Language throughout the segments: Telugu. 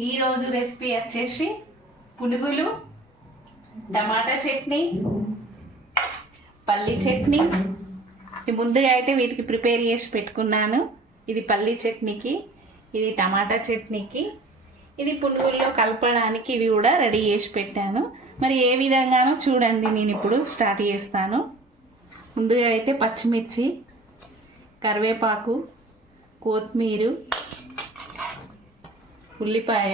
ఈరోజు రెసిపీ వచ్చేసి పునుగులు, టమాటా చట్నీ, పల్లి చట్నీ. ముందుగా అయితే వీటికి ప్రిపేర్ చేసి పెట్టుకున్నాను. ఇది పల్లి చట్నీకి, ఇది టమాటా చట్నీకి, ఇది పునుగుల్లో కలపడానికి ఇవి కూడా రెడీ చేసి పెట్టాను. మరి ఏ విధంగానో చూడండి. నేను ఇప్పుడు స్టార్ట్ చేస్తాను. ముందుగా అయితే పచ్చిమిర్చి, కరివేపాకు, కొత్తిమీర, ఉల్లిపాయ,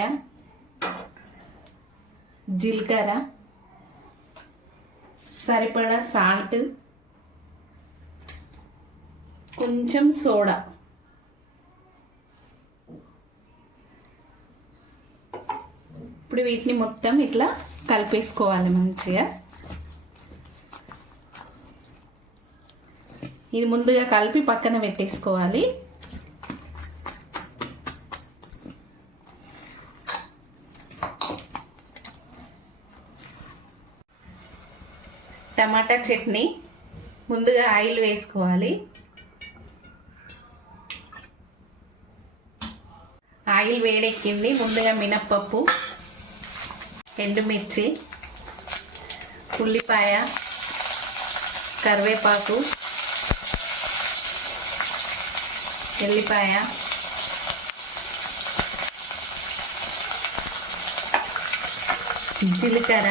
జీలకర్ర, సరిపడా సాల్ట్, కొంచెం సోడా, ఇప్పుడు వీటిని మొత్తం ఇట్లా కలిపేసుకోవాలి మంచిగా. ఇది ముందుగా కలిపి పక్కన పెట్టేసుకోవాలి. టమాటా చట్నీ ముందుగా ఆయిల్ వేసుకోవాలి. ఆయిల్ వేడెక్కింది. ముందుగా మినప్పప్పు, ఎండుమిర్చి, ఉల్లిపాయ, కరివేపాకు, ఎల్లిపాయ, జీలకర్ర,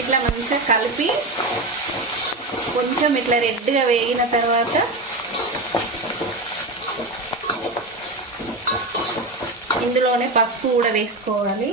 ఇట్లా మంచిగా కలిపి కొంచెం ఇట్లా రెడ్గా వేగిన తర్వాత ఇందులోనే పసుపు కూడా వేసుకోవాలి.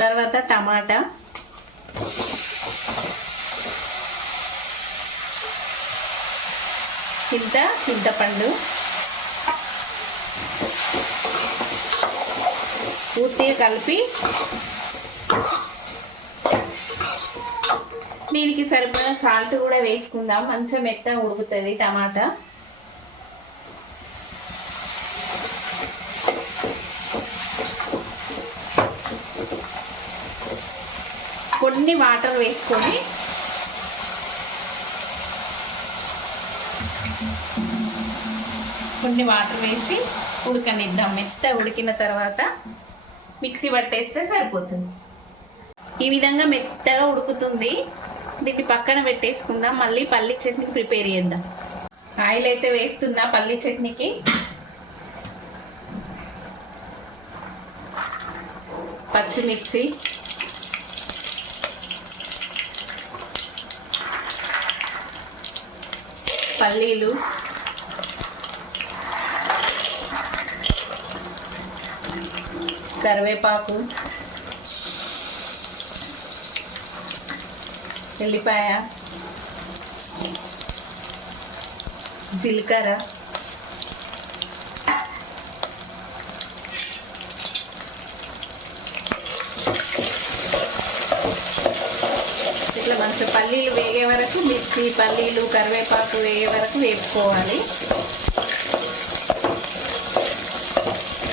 తర్వాత టమాటా, ఇంత చింతపండు పూర్తిగా కలిపి దీనికి సరిపడా సాల్ట్ కూడా వేసుకుందాం. మంచిగా మెత్తగా ఉడుకుతుంది టమాటా. కొన్ని వాటర్ వేసుకొని ఉడకనిద్దాం. మెత్తగా ఉడికిన తర్వాత మిక్సీ పట్టేస్తే సరిపోతుంది. ఈ విధంగా మెత్తగా ఉడుకుతుంది. దీన్ని పక్కన పెట్టేసుకుందాం. మళ్ళీ పల్లి చట్నీ ప్రిపేర్ చేద్దాం. ఆయిల్ అయితే వేస్తున్నా పల్లి చట్నీకి. పచ్చిమిర్చి, పల్లీలు, కరివేపాకు, ఎల్లిపాయ, జీలకర్ర, ఇట్లా మంచిగా పల్లీలు వేగే వరకు, మిర్చి, పల్లీలు, కరివేపాకు వేగే వరకు వేపుకోవాలి.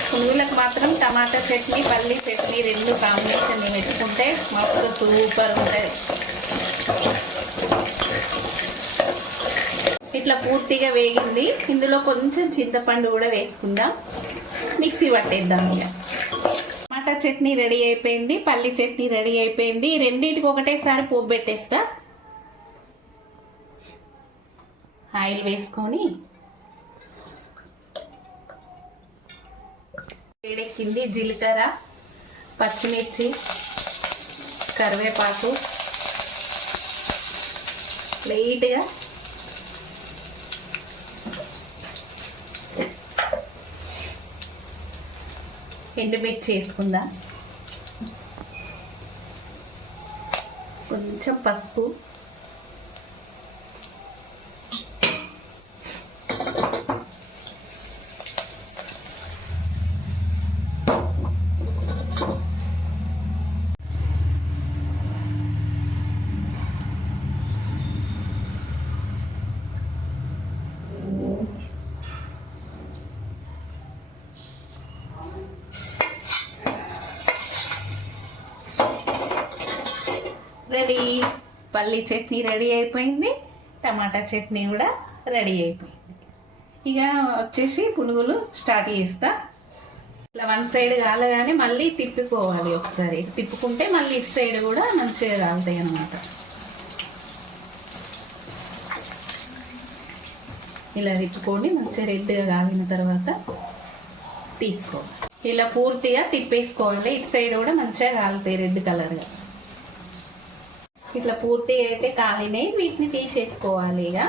పునుగులకు మాత్రం టమాటా చట్నీ, పల్లి చట్నీ రెండు కాంబినేషన్ పెట్టుకుంటే మస్తు సూపర్ ఉంటుంది. ఇట్లా పూర్తిగా వేగింది. ఇందులో కొంచెం చింతపండు కూడా వేసుకుందాం. మిక్సీ పట్టేద్దాం. ఇక టమాటా చట్నీ రెడీ అయిపోయింది, పల్లి చట్నీ రెడీ అయిపోయింది. రెండింటికి ఒకటేసారి పోపు పెట్టేస్తా. ఆయిల్ వేసుకొని వేడెక్కింది. జీలకర్ర, పచ్చిమిర్చి, కరివేపాకు, లైట్గా ఎండుమిర్చి వేసుకుందాం. కొంచెం పసుపు, రెడీ. పల్లి చట్నీ రెడీ అయిపోయింది, టమాటా చట్నీ కూడా రెడీ అయిపోయింది. ఇక వచ్చేసి పునుగులు స్టార్ట్ చేస్తా. ఇట్లా వన్ సైడ్ కాలగానే మళ్ళీ తిప్పుకోవాలి. ఒకసారి తిప్పుకుంటే మళ్ళీ ఇటు సైడ్ కూడా మంచిగా కాలుతాయి అన్నమాట. ఇలా తిప్పుకొని మంచిగా రెడ్గా కాలిన తర్వాత తీసుకోవాలి. ఇలా పూర్తిగా తిప్పేసుకోవాలి. ఇటు సైడ్ కూడా మంచిగా కాలుతాయి రెడ్ కలర్గా. ఇట్లా పూర్తిగా అయితే కాలినాయి, వీటిని తీసేసుకోవాలి. ఇక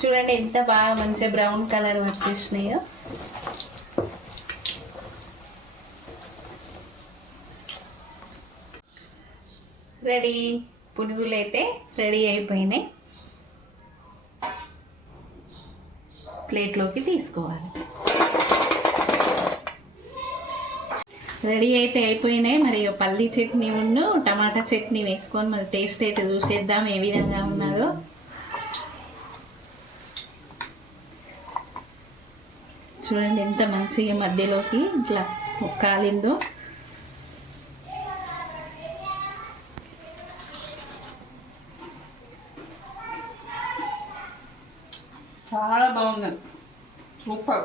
చూడండి ఎంత బాగా మంచిగా బ్రౌన్ కలర్ వచ్చేసినాయో. రెడీ. పునుగులు అయితే రెడీ అయిపోయినాయి, ప్లేట్లోకి తీసుకోవాలి. రెడీ అయితే అయిపోయినాయి. మరి పల్లీ చట్నీ ఉన్ను టమాటా చట్నీ వేసుకొని మరి టేస్ట్ అయితే చూసేద్దాం ఏ విధంగా ఉన్నదో. చూడండి ఎంత మంచిగా మధ్యలోకి ఇట్లా కాలిందో. చాలా బాగుంది, సూపర్.